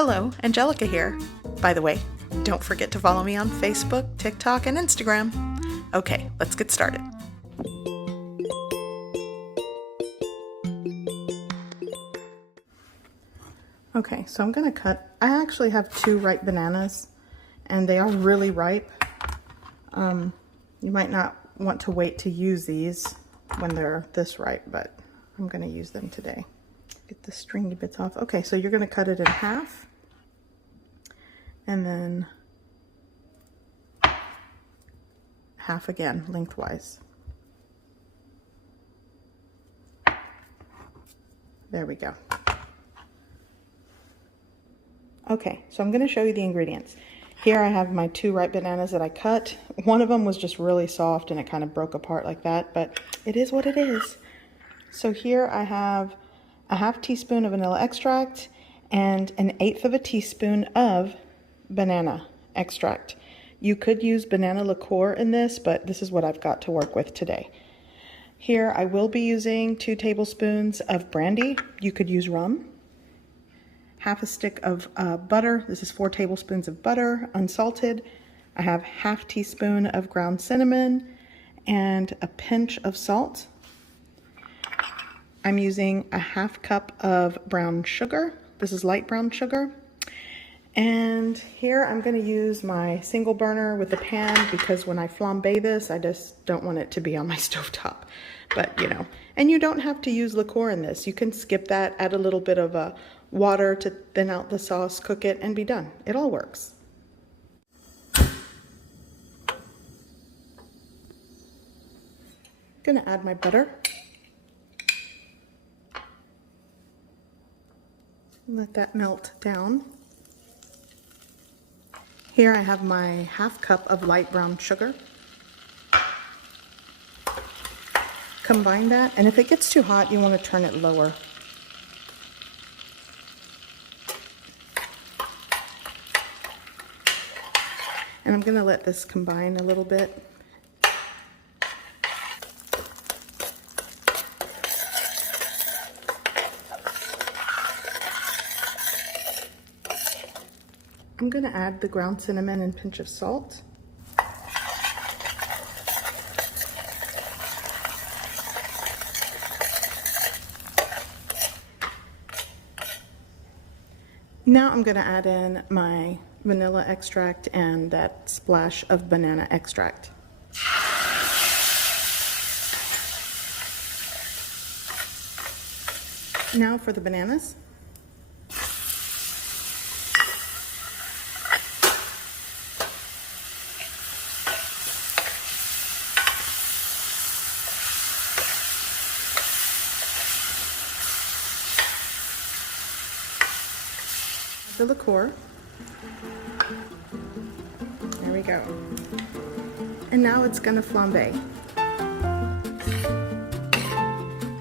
Hello, Angelica here. By the way, don't forget to follow me on Facebook, TikTok, and Instagram. Okay, let's get started. Okay, so I'm gonna cut, I actually have 2 ripe bananas and they are really ripe. You might not want to wait to use these when they're this ripe, but I'm gonna use them today. Get the stringy bits off. Okay, so you're gonna cut it in half and then half again, lengthwise. There we go. Okay, so I'm going to show you the ingredients. Here I have my 2 ripe bananas that I cut. One of them was just really soft and it kind of broke apart like that, but it is what it is. So here I have a ½ teaspoon of vanilla extract and 1/8 of a teaspoon of banana extract. You could use banana liqueur in this, but this is what I've got to work with today. Here I will be using 2 tablespoons of brandy. You could use rum. Half a stick of butter. This is 4 tablespoons of butter, unsalted. I have ½ teaspoon of ground cinnamon and a pinch of salt. I'm using a ½ cup of brown sugar. This is light brown sugar. And here I'm going to use my single burner with the pan because when I flambe this, I just don't want it to be on my stovetop. But you know, and you don't have to use liqueur in this. You can skip that, add a little bit of water to thin out the sauce, cook it, and be done. It all works. I'm gonna add my butter. Let that melt down. Here I have my ½ cup of light brown sugar. Combine that, and if it gets too hot, you want to turn it lower. And I'm going to let this combine a little bit. I'm going to add the ground cinnamon and pinch of salt. Now I'm going to add in my vanilla extract and that splash of banana extract. Now for the bananas. The liqueur. There we go. And now it's going to flambe.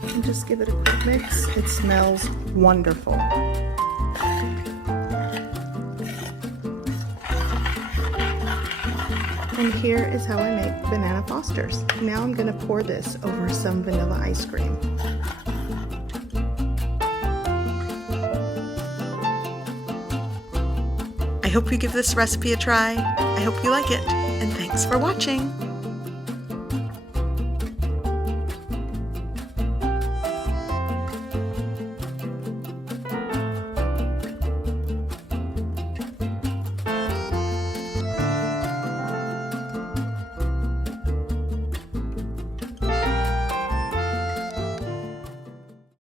And just give it a quick mix. It smells wonderful. And here is how I make banana Fosters. Now I'm going to pour this over some vanilla ice cream. I hope you give this recipe a try. I hope you like it, and thanks for watching.